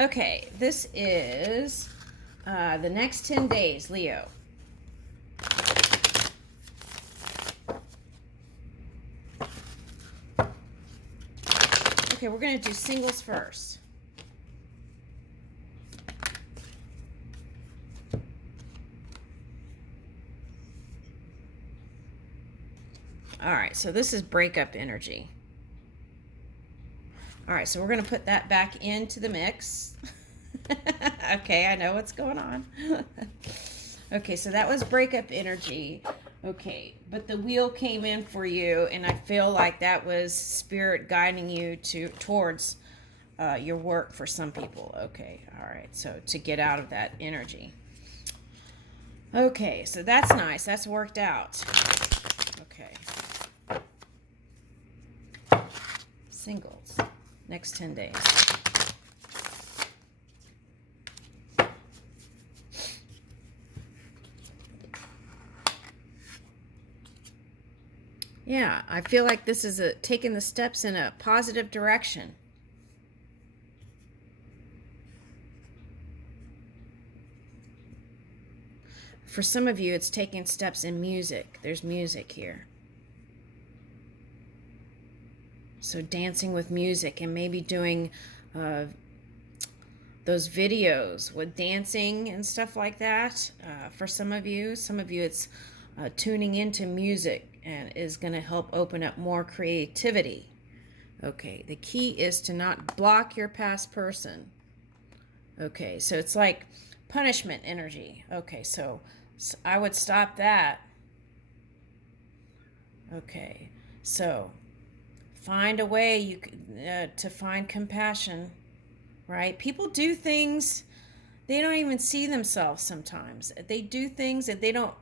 Okay, this is the next 10 days, Leo. Okay, we're going to do singles first. All right, so this is breakup energy. All right, so we're going to put that back into the mix. Okay, I know what's going on. Okay, so that was breakup energy. Okay, but the wheel came in for you, and I feel like that was spirit guiding you towards your work for some people. Okay, all right, so to get out of that energy. Okay, so that's nice. That's worked out. Okay. Singles, next 10 days. Yeah, I feel like this is taking the steps in a positive direction. For some of you, it's taking steps in music. There's music here. So dancing with music and maybe doing those videos with dancing and stuff like that. For some of you it's tuning into music and is going to help open up more creativity. Okay, the key is to not block your past person. Okay, so it's like punishment energy. Okay, so I would stop that. Okay, so find a way to find compassion, right? People do things, they don't even see themselves sometimes. They do things that they don't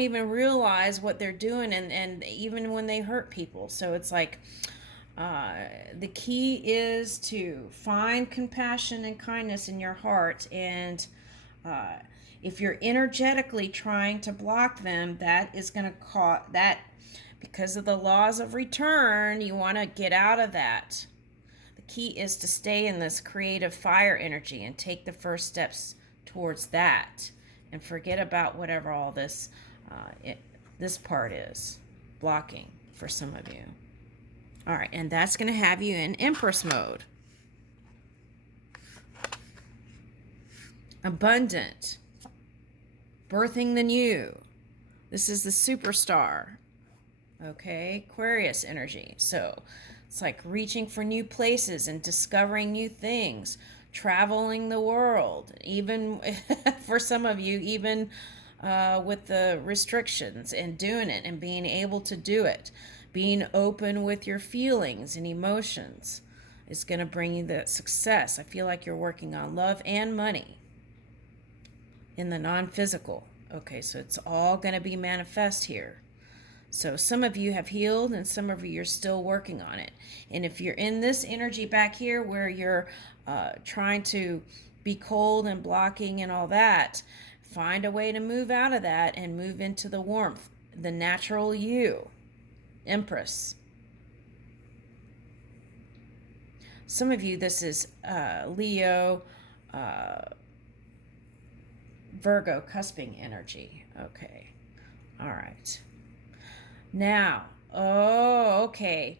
even realize what they're doing, and even when they hurt people. So it's like the key is to find compassion and kindness in your heart, and if you're energetically trying to block them, that is going to cause that, because of the laws of return. You want to get out of that. The key is to stay in this creative fire energy and take the first steps towards that, and forget about whatever all this this part is blocking for some of you. All right, and that's going to have you in Empress mode. Abundant. Birthing the new. This is the superstar. Okay, Aquarius energy. So it's like reaching for new places and discovering new things, traveling the world, even for some of you, even with the restrictions, and doing it and being able to do it. Being open with your feelings and emotions is going to bring you the success. I feel like you're working on love and money in the non-physical. Okay, so it's all going to be manifest here. So some of you have healed and some of you are still working on it. And if you're in this energy back here where you're trying to be cold and blocking and all that, find a way to move out of that and move into the warmth, the natural you. Empress. Some of you, this is Leo, Virgo cusping energy. Okay. All right. Now, okay.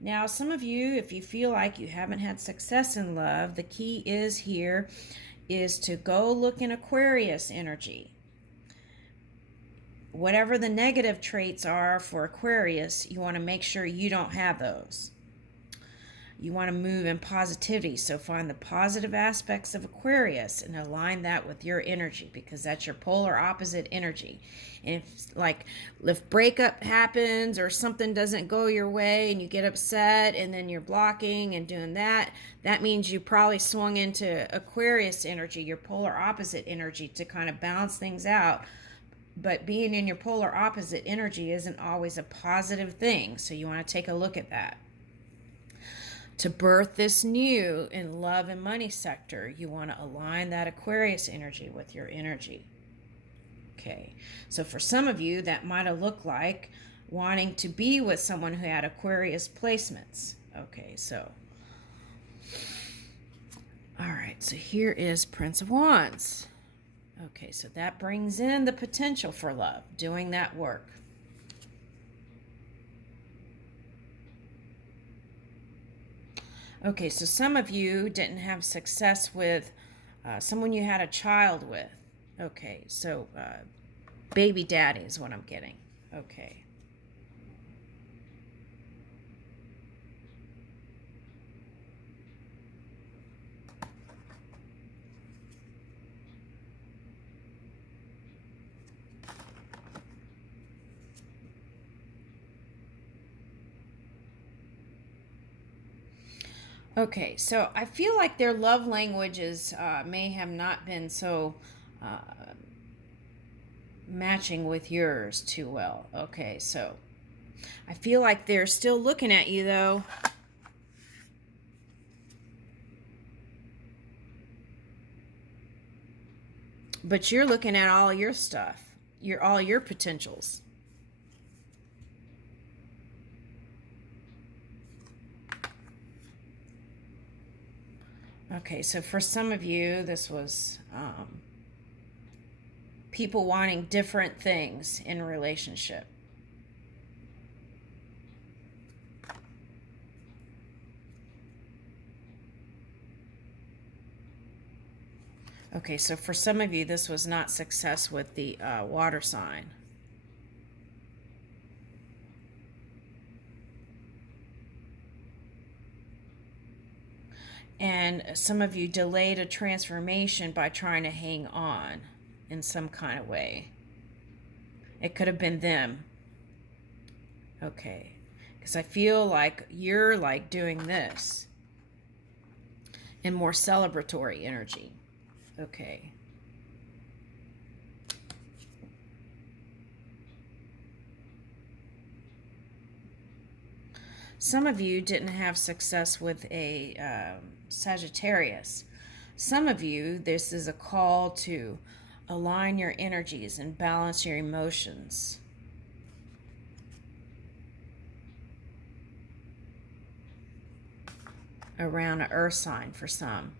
Now, some of you, if you feel like you haven't had success in love, the key is here is to go look in Aquarius energy. Whatever the negative traits are for Aquarius, you want to make sure you don't have those. You want to move in positivity. So find the positive aspects of Aquarius and align that with your energy, because that's your polar opposite energy. And if breakup happens or something doesn't go your way and you get upset and then you're blocking and doing that, that means you probably swung into Aquarius energy, your polar opposite energy, to kind of balance things out. But being in your polar opposite energy isn't always a positive thing. So you want to take a look at that. To birth this new in love and money sector, you want to align that Aquarius energy with your energy. Okay, so for some of you, that might have looked like wanting to be with someone who had Aquarius placements. Okay, so, all right. so here is Prince of Wands. Okay, so that brings in the potential for love, doing that work. Okay, so some of you didn't have success with someone you had a child with. Okay, so baby daddy is what I'm getting. Okay. Okay, so I feel like their love languages may have not been so uh, matching with yours too well. Okay, so I feel like they're still looking at you though. But you're looking at all your stuff, all your potentials. Okay, so for some of you, this was people wanting different things in a relationship. Okay, so for some of you, this was not success with the water sign. And some of you delayed a transformation by trying to hang on in some kind of way. It could have been them. Okay, because I feel like you're like doing this in more celebratory energy. Okay. Some of you didn't have success with a Sagittarius. Some of you, this is a call to align your energies and balance your emotions. Around an earth sign for some.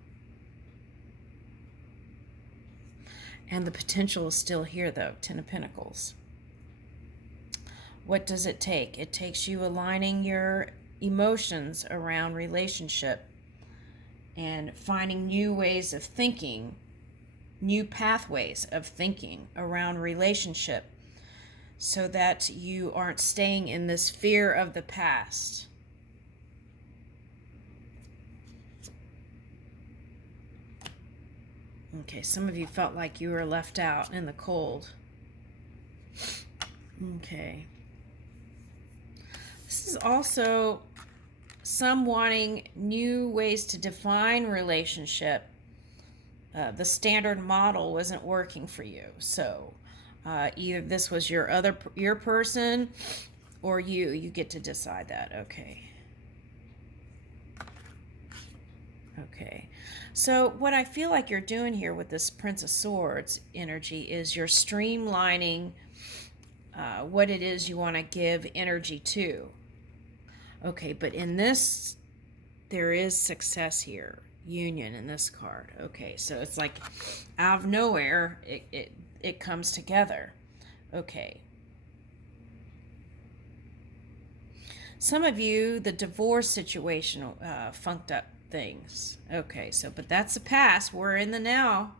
And the potential is still here though, Ten of Pentacles. What does it take? It takes you aligning your emotions around relationship and finding new ways of thinking, new pathways of thinking around relationship so that you aren't staying in this fear of the past. Okay, some of you felt like you were left out in the cold. Okay. This is also some wanting new ways to define relationship. The standard model wasn't working for you. So either this was your person or you get to decide that. Okay. Okay. So what I feel like you're doing here with this Prince of Swords energy is you're streamlining what it is you want to give energy to. Okay, but in this, there is success here. Union in this card. Okay, so it's like out of nowhere, it comes together. Okay. Some of you, the divorce situation funked up things. Okay, so, but that's the past. We're in the now.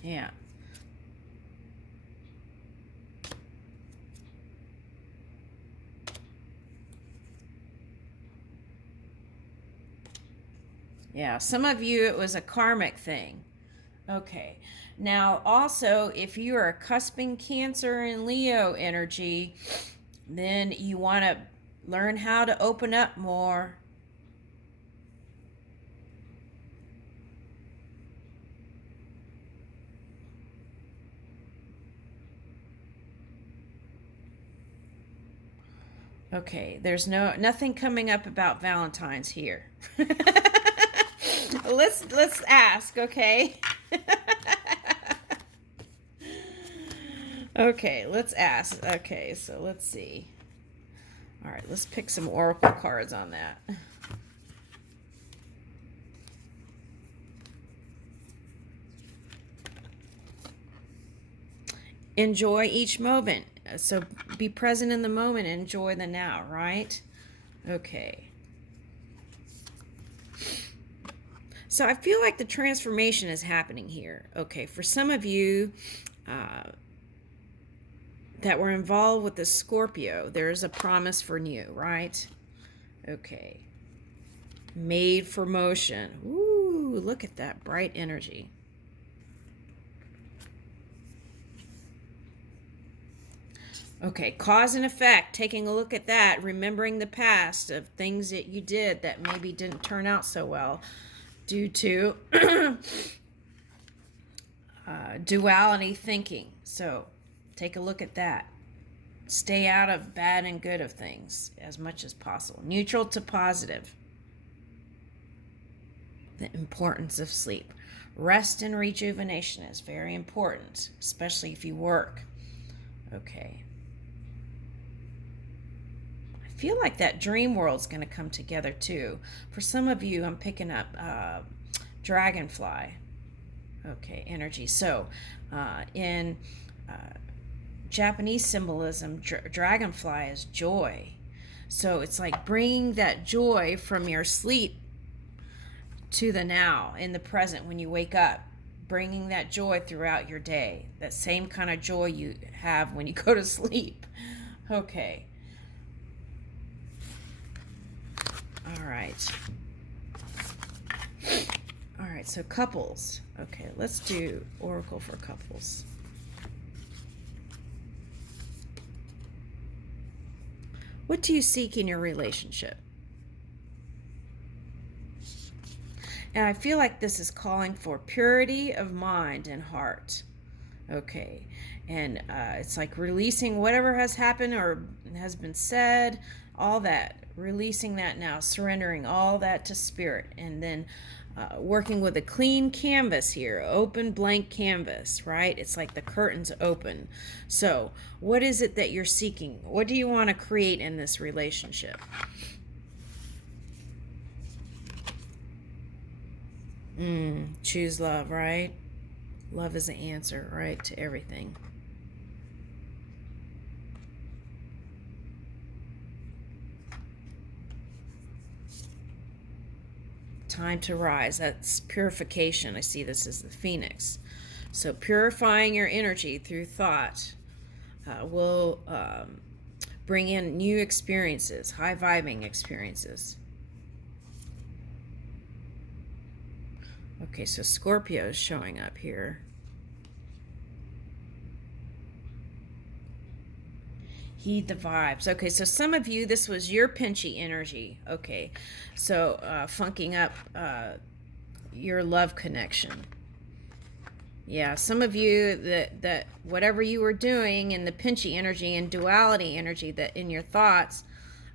Yeah. Yeah, some of you, it was a karmic thing. Okay. Now, also, if you are cusping Cancer and Leo energy, then you want to learn how to open up more. Okay, there's nothing coming up about Valentine's here. Let's ask, okay? Okay, let's ask. Okay, so let's see. All right, let's pick some oracle cards on that. enjoy each moment. So be present in the moment and enjoy the now, right? Okay. So I feel like the transformation is happening here. Okay, for some of you that were involved with the Scorpio, there's a promise for new, right? Okay. Made for motion. Ooh, look at that bright energy. Okay, cause and effect, taking a look at that, remembering the past of things that you did that maybe didn't turn out so well due to duality thinking. So take a look at that. Stay out of bad and good of things as much as possible. Neutral to positive. The importance of sleep. Rest and rejuvenation is very important, especially if you work. Okay. I feel like that dream world's going to come together too. For some of you, I'm picking up dragonfly. Okay, energy. So in Japanese symbolism, dragonfly is joy. So it's like bringing that joy from your sleep to the now, in the present, when you wake up, bringing that joy throughout your day, that same kind of joy you have when you go to sleep. Okay. All right. All right, so couples. Okay, let's do oracle for couples. What do you seek in your relationship? And I feel like this is calling for purity of mind and heart. Okay. And it's like releasing whatever has happened or has been said, all that. Releasing that now, surrendering all that to spirit. And then working with a clean canvas here, open blank canvas, right? It's like the curtains open. So what is it that you're seeking? What do you want to create in this relationship? Choose love, right? Love is the answer, right, to everything. Time to rise. That's purification. I see this as the phoenix. So purifying your energy through thought will bring in new experiences, high vibing experiences. Okay, so Scorpio is showing up here. Heed the vibes. Okay, so some of you, this was your pinchy energy. Okay, so funking up your love connection. Yeah, some of you that whatever you were doing in the pinchy energy and duality energy that in your thoughts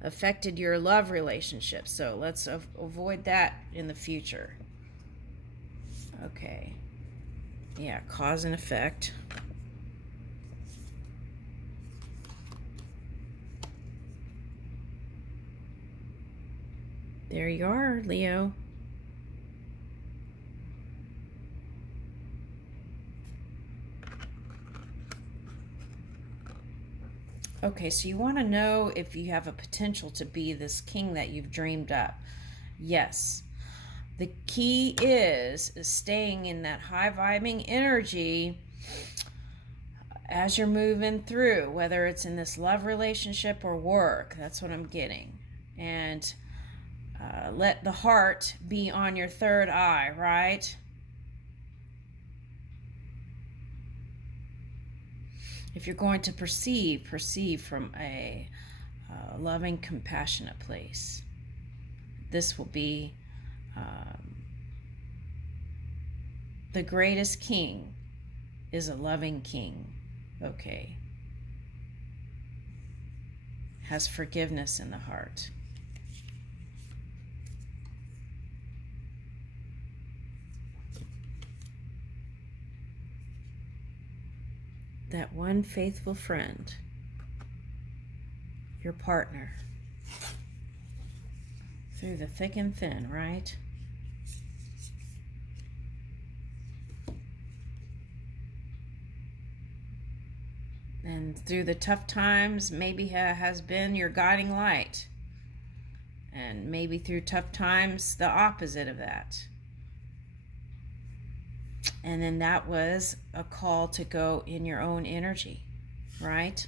affected your love relationship. So let's avoid that in the future. Okay. Yeah, cause and effect. There you are, Leo. Okay, so you want to know if you have a potential to be this king that you've dreamed up. Yes. The key is staying in that high vibing energy as you're moving through, whether it's in this love relationship or work. That's what I'm getting. And let the heart be on your third eye, right? If you're going to perceive from a loving, compassionate place. This will be the greatest king is a loving king. Okay. Has forgiveness in the heart. That one faithful friend, your partner, through the thick and thin, right? And through the tough times, maybe has been your guiding light. And maybe through tough times, the opposite of that. And then that was a call to go in your own energy, right?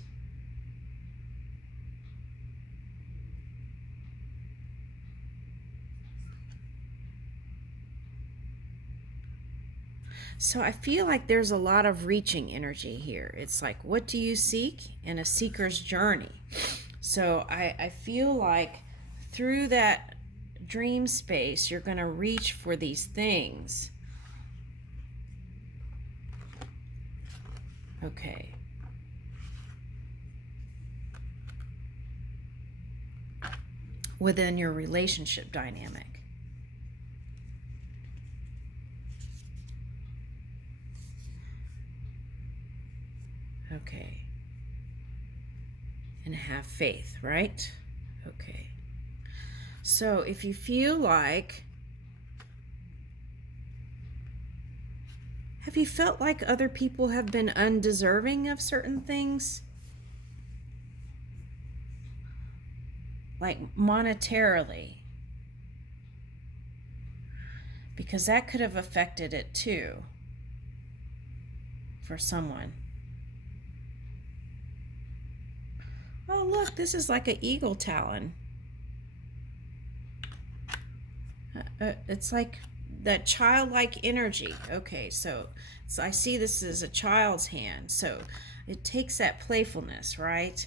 So I feel like there's a lot of reaching energy here. It's like, what do you seek in a seeker's journey? So I feel like through that dream space, you're going to reach for these things. Okay. Within your relationship dynamic. Okay. And have faith, right? Okay. So if you feel like, have you felt like other people have been undeserving of certain things? Like monetarily? Because that could have affected it too for someone. Oh, look, this is like an eagle talon. It's like that childlike energy. Okay, so I see this as a child's hand. So it takes that playfulness, right?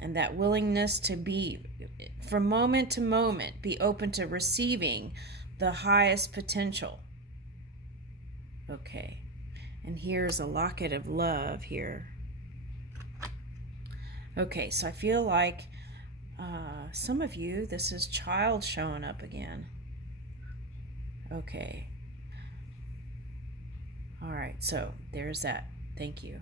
And that willingness to be, from moment to moment, be open to receiving the highest potential. Okay, and here's a locket of love here. Okay, so I feel like some of you, this is child showing up again. Okay. All right, so there's that. Thank you.